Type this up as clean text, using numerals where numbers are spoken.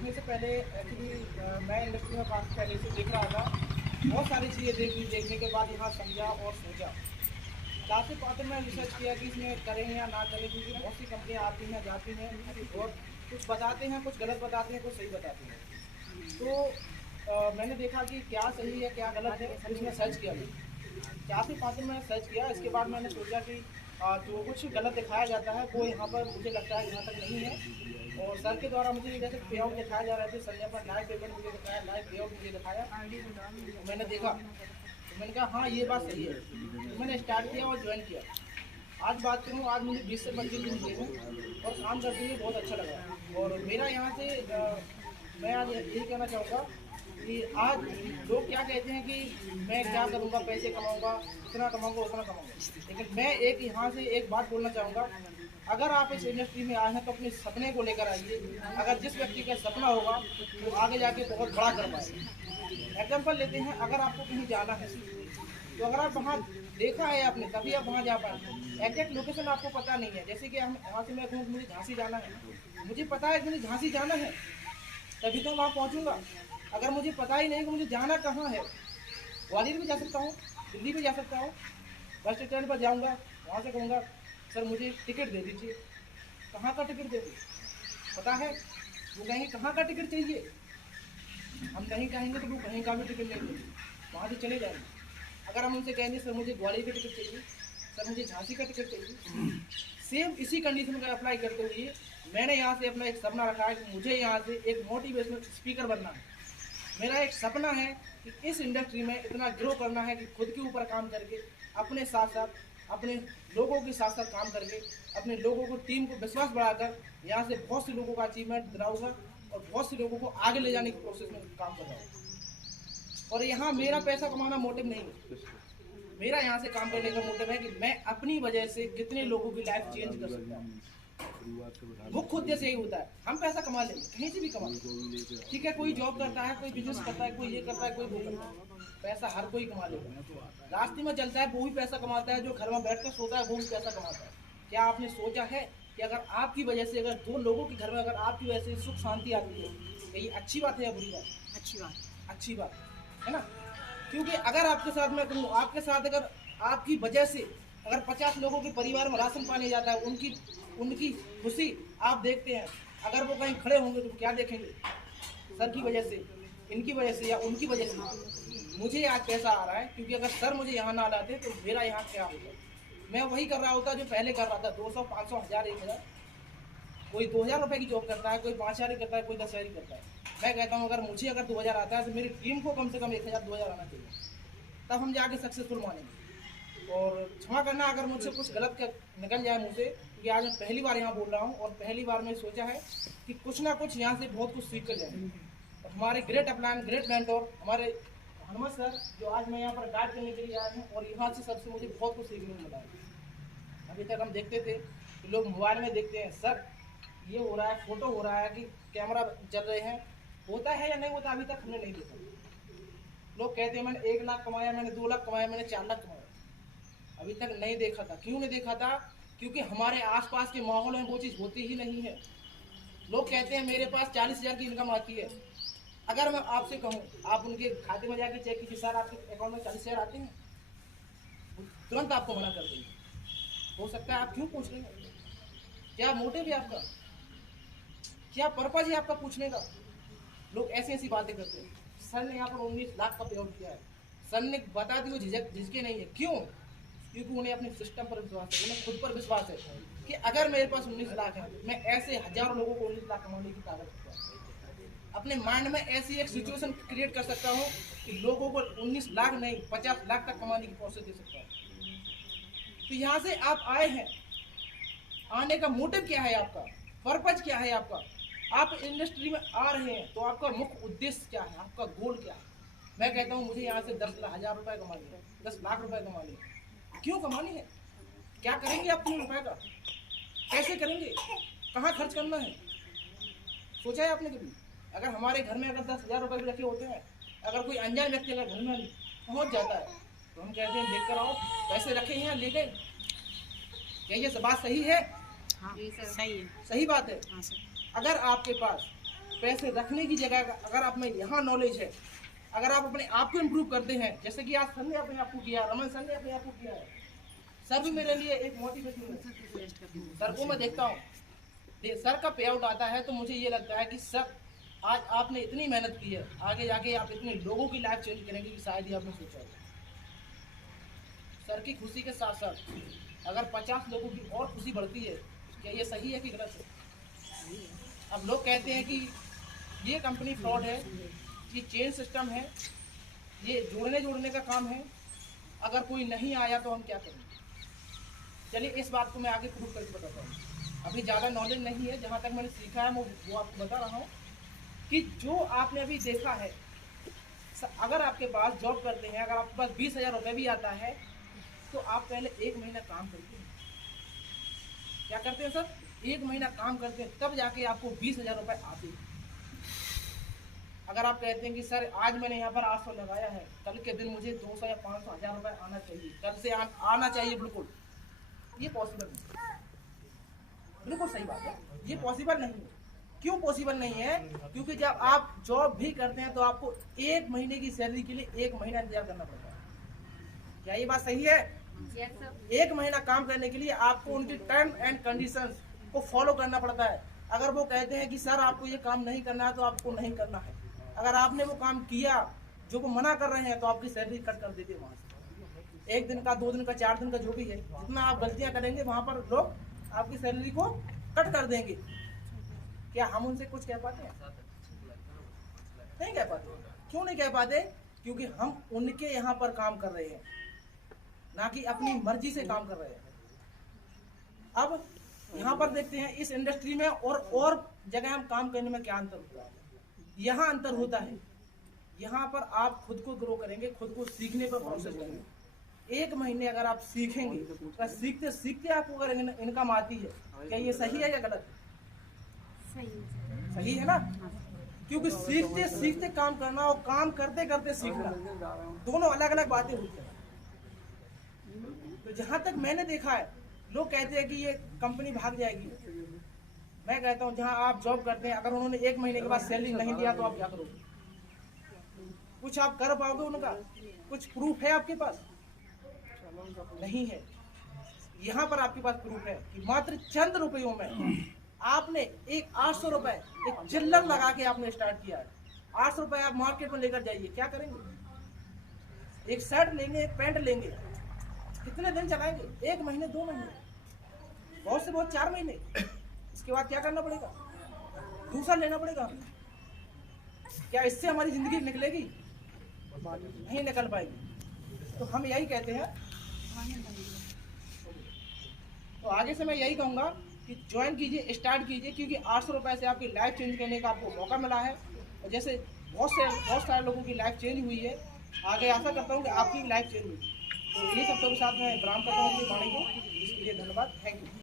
देखने से पहले एक्चुअली मैं इंडस्ट्री में काफ़ी पहले से देख रहा था। बहुत सारी चीज़ें देखी, देखने के बाद यहाँ समझा और सोचा। लास्ट पार्ट में रिसर्च किया कि इसमें करें या ना करें, क्योंकि बहुत सी कंपनियाँ आती हैं जाती हैं और कुछ बताते हैं, कुछ गलत बताते हैं, कुछ सही बताते हैं। तो मैंने देखा कि क्या सही है क्या गलत है, उसमें सर्च किया मैंने। 4 से 5 दिन मैंने सर्च किया। इसके बाद मैंने सोचा कि जो कुछ गलत दिखाया जाता है वो यहाँ पर मुझे लगता है यहाँ तक नहीं है। और सर के द्वारा मुझे जैसे पे आउट दिखाया जा रहा है, सर ने अपना लाइव पेमेंट मुझे दिखाया, लाइव पे आउट मुझे दिखाया। तो मैंने देखा, तो मैंने कहा हाँ ये बात सही है। तो मैंने स्टार्ट किया और ज्वाइन किया। आज बात करूँ, आज मुझे 20 से 25 दिन हुए हैं और काम करते हुए बहुत अच्छा लगा। और मेरा यहाँ से मैं आज यही कहना चाहूँगा कि आज लोग क्या कहते हैं कि मैं क्या करूँगा, पैसे कमाऊँगा, इतना कमाऊँगा उतना कमाऊँगा, लेकिन मैं एक यहाँ से एक बात बोलना चाहूँगा। अगर आप इस इंडस्ट्री में आए हैं तो अपने सपने को लेकर आइए। अगर जिस व्यक्ति का सपना होगा तो आगे जाके बहुत बड़ा कर पाएगा। एग्जाम्पल लेते हैं, अगर आपको कहीं जाना है तो अगर आप वहाँ देखा है आपने तभी आप वहाँ जा पाएंगे। एग्जैक्ट लोकेशन आपको पता नहीं है, जैसे कि हम यहाँ से मैं कहूँ मुझे झांसी जाना है, मुझे पता है कि मुझे झांसी जाना है तभी तो वहाँ पहुँचूँगा। अगर मुझे पता ही नहीं कि मुझे जाना कहाँ है, ग्वालियर भी जा सकता हूँ, दिल्ली भी जा सकता हूँ, बस स्टैंड पर जाऊँगा, वहाँ से कहूँगा सर मुझे टिकट दे दीजिए। कहाँ का टिकट दे दूँ पता है, वो कहेंगे कहाँ का टिकट चाहिए, हम कहीं कहेंगे तो वो कहीं का भी टिकट नहीं देंगे, वहाँ से चले जाएंगे। अगर हम उनसे कहेंगे सर मुझे ग्वालियर का टिकट चाहिए, सर मुझे झांसी का टिकट चाहिए, सेम इसी कंडीशन का अप्लाई करते हुए मैंने यहाँ से अपना एक सपना रखा है कि मुझे यहाँ से एक मोटिवेशनल स्पीकर बनना है। मेरा एक सपना है कि इस इंडस्ट्री में इतना ग्रो करना है कि खुद के ऊपर काम करके, अपने साथ साथ अपने लोगों के साथ साथ काम करके, अपने लोगों को, टीम को विश्वास बढ़ाकर यहाँ से बहुत से लोगों का अचीवमेंट दिलाऊंगा और बहुत से लोगों को आगे ले जाने की प्रोसेस में काम कर रहा हूँ। और यहाँ मेरा पैसा कमाना मोटिव नहीं है, मेरा यहाँ से काम करने का मोटिव है कि मैं अपनी वजह से कितने लोगों की लाइफ चेंज कर सकता हूँ। मुख्य उद्देश्य यही होता है। हम पैसा कमा लेंगे, कहीं से भी कमा लेंगे, ठीक है, कोई जॉब करता है, कोई बिजनेस करता है, कोई ये करता है, कोई वो करता है, पैसा हर कोई कमा लेगा। रास्ते में चलता है वो भी पैसा कमाता है, जो घर में बैठ कर सोता है वो भी पैसा कमाता है। क्या आपने सोचा है कि अगर आपकी वजह से, अगर 2 लोगों के घर में अगर आपकी वजह से सुख शांति आती है, ये अच्छी बात है या बुरी बात? अच्छी बात है ना। क्योंकि अगर आपके साथ मैं कहूँ, आपके साथ अगर आपकी वजह से अगर 50 लोगों के परिवार में राशन पानी जाता है, उनकी खुशी आप देखते हैं। अगर वो कहीं खड़े होंगे तो क्या देखेंगे, सर की वजह से, इनकी वजह से या उनकी वजह से मुझे आज पैसा आ रहा है। क्योंकि अगर सर मुझे यहाँ ना लाते तो मेरा यहाँ क्या होता, मैं वही कर रहा होता जो पहले कर रहा था, 200, 500, 1000, 1000। कोई 2000 रुपये की जॉब करता है, कोई 5000 करता है, कोई 10,000 करता है। मैं कहता हूँ अगर मुझे अगर 2000 आता है तो मेरी टीम को कम से कम 1000, 2000 आना चाहिए, तब हम जाके सक्सेसफुल मानेंगे। और क्षमा करना अगर मुझसे कुछ गलत निकल जाए मुझसे, क्योंकि आज मैं पहली बार यहाँ बोल रहा हूँ और पहली बार मैं सोचा है कि कुछ ना कुछ यहाँ से बहुत कुछ सीख कर जाएंगे। और हमारे ग्रेट अपलाइन, ग्रेट मेंटोर हमारे हनुमत सर, जो आज मैं यहाँ पर गाइड करने के लिए आए हैं, और यहाँ से सबसे मुझे बहुत कुछ सीखने को मिला है। अभी तक हम देखते थे कि लोग मोबाइल में देखते हैं, सर ये हो रहा है, फोटो हो रहा है कि कैमरा चल रहे हैं, होता है या नहीं होता अभी तक हमने नहीं देखा। लोग कहते हैं मैंने 1 लाख कमाया, मैंने 2 लाख कमाया, मैंने 4 लाख कमाया, अभी तक नहीं देखा था। क्यों नहीं देखा था? क्योंकि हमारे आसपास के माहौल में वो चीज़ होती ही नहीं है। लोग कहते हैं मेरे पास 40,000 की इनकम आती है। अगर मैं आपसे कहूँ, आप उनके खाते में जाके चेक कीजिए, सर आपके अकाउंट में 40,000 आते हैं, तुरंत आपको मना कर देंगे। हो सकता है आप क्यों पूछ रहे हैं, क्या मोटिव है आपका, क्या पर्पज है आपका पूछने का? लोग ऐसी ऐसी बातें करते हैं। सर ने यहाँ पर 19 लाख का पे आउट किया है, सर ने बता दी, वो झिझके नहीं है। क्यों? क्योंकि उन्हें अपने सिस्टम पर विश्वास है, उन्हें खुद पर विश्वास है कि अगर मेरे पास 19 लाख है, मैं ऐसे हजारों लोगों को 19 लाख कमाने की ताकत रखता हूँ। अपने माइंड में ऐसी एक सिचुएशन क्रिएट कर सकता हूँ कि लोगों को 19 लाख नहीं 50 लाख तक कमाने की प्रोसेस दे सकता हूँ। तो यहाँ से आप आए हैं, आने का मोटिव क्या है आपका, पर्पज क्या है आपका? आप इंडस्ट्री में आ रहे हैं तो आपका मुख्य उद्देश्य क्या है, आपका गोल क्या है? मैं कहता हूँ मुझे यहाँ से 10,000 रुपये कमाने हैं, 10 लाख रुपए कमाने हैं। क्यों कमानी है? क्या करेंगे आप 3 रुपए का? कैसे करेंगे? कहाँ खर्च करना है? सोचा है आपने कभी? अगर हमारे घर में अगर 10,000 रुपये भी रखे होते हैं, अगर कोई अनजान व्यक्ति अगर घर में पहुँच जाता है तो हम कहते हैं देख कर आओ, पैसे रखे हैं ले गए। क्या ये बात सही है? हाँ, सही है, सही बात है। हाँ, सर। अगर आपके पास पैसे रखने की जगह अगर आप में यहाँ नॉलेज है, अगर आप अपने आप को इम्प्रूव करते हैं, जैसे कि आज सर ने अपने आप को किया, रमन सर ने अपने आप को किया है, सर भी मेरे लिए एक मोटिवेशन है। सर को मैं देखता हूँ, सर का पे आउट आता है तो मुझे ये लगता है कि सर आज आपने इतनी मेहनत की है, आगे जाके आप इतने लोगों की लाइफ चेंज करेंगे कि शायद ही आपने सोचा होगा। सर की खुशी के साथ साथ अगर 50 लोगों की और खुशी बढ़ती है, क्या ये सही है कि गलत है? अब लोग कहते हैं कि ये कंपनी फ्रॉड है, ये चेन सिस्टम है, ये जोड़ने का काम है, अगर कोई नहीं आया तो हम क्या करेंगे? चलिए इस बात को मैं आगे प्रूव करके बताता हूँ। अभी ज़्यादा नॉलेज नहीं है, जहाँ तक मैंने सीखा है वो आपको बता रहा हूँ कि जो आपने अभी देखा है, अगर आपके पास जॉब करते हैं, अगर आपके पास 20,000 रुपये भी आता है तो आप पहले 1 महीना काम करते हैं। क्या करते हैं सर? 1 महीना काम करते हैं, तब जाके आपको 20,000 रुपये आते हैं। अगर आप कहते हैं कि सर आज मैंने यहाँ पर 800 लगाया है, कल के दिन मुझे 200 या 500 हज़ार रुपये आना चाहिए, कल से आना चाहिए, बिल्कुल ये पॉसिबल नहीं। बिल्कुल सही बात है, ये पॉसिबल नहीं है। क्यों पॉसिबल नहीं है? क्योंकि जब आप जॉब भी करते हैं तो आपको 1 महीने की सैलरी के लिए 1 महीना इंतजार करना पड़ता है। क्या ये बात सही है? 1 महीना काम करने के लिए आपको उनकी टर्म एंड कंडीशंस को फॉलो करना पड़ता है। अगर वो कहते हैं कि सर आपको ये काम नहीं करना है तो आपको नहीं करना है। अगर आपने वो काम किया जो वो मना कर रहे हैं तो आपकी सैलरी कट कर देते हैं वहाँ से। 1 दिन का, 2 दिन का, 4 दिन का जो भी है, जितना आप गलतियाँ करेंगे वहाँ पर लोग आपकी सैलरी को कट कर देंगे। क्या हम उनसे कुछ कह पाते हैं? नहीं कह पाते। क्यों नहीं कह पाते? क्योंकि हम उनके यहाँ पर काम कर रहे हैं, ना कि अपनी मर्जी से काम कर रहे हैं। अब यहाँ पर देखते हैं इस इंडस्ट्री में और जगह हम काम करने में क्या अंतर होता है। यहाँ अंतर होता है, यहाँ पर आप खुद को ग्रो करेंगे, खुद को सीखने पर प्रोसेस करेंगे। 1 महीने अगर आप सीखेंगे तो सीखते सीखते आपको अगर इनकम आती है, क्या ये सही है या गलत है? सही है ना? क्योंकि सीखते सीखते काम करना और काम करते करते सीखना दोनों अलग अलग बातें होती हैं। तो जहाँ तक मैंने देखा है, लोग कहते हैं कि ये कंपनी भाग जाएगी। मैं कहता हूँ जहाँ आप जॉब करते हैं, अगर उन्होंने 1 महीने के बाद सैलरी नहीं दिया तो आप क्या करोगे? कुछ आप कर पाओगे उनका? कुछ प्रूफ है आपके पास? नहीं है। यहाँ पर आपके पास प्रूफ है कि मात्र चंद रुपयों में आपने एक 800 रुपए एक चिल्लर लगा के आपने स्टार्ट किया है। 800 रुपए आप मार्केट में लेकर जाइए, क्या करेंगे? एक शर्ट लेंगे, एक पैंट लेंगे, कितने दिन चलाएंगे? 1 महीने, 2 महीने, बहुत से बहुत 4 महीने। इसके बाद क्या करना पड़ेगा? दूसरा लेना पड़ेगा। क्या इससे हमारी जिंदगी निकलेगी? नहीं निकल पाएगी। तो हम यही कहते हैं, तो आगे से मैं यही कहूँगा कि ज्वाइन कीजिए, स्टार्ट कीजिए, क्योंकि 800 रुपये से आपकी लाइफ चेंज करने का आपको मौका मिला है। और जैसे बहुत सारे लोगों की लाइफ चेंज हुई है, आगे आशा करता हूँ कि आपकी लाइफ चेंज हुई। तो ये सब के साथ मैं ब्राह्म करता हूँ अपनी वाणी को। इसके लिए धन्यवाद। Thank you.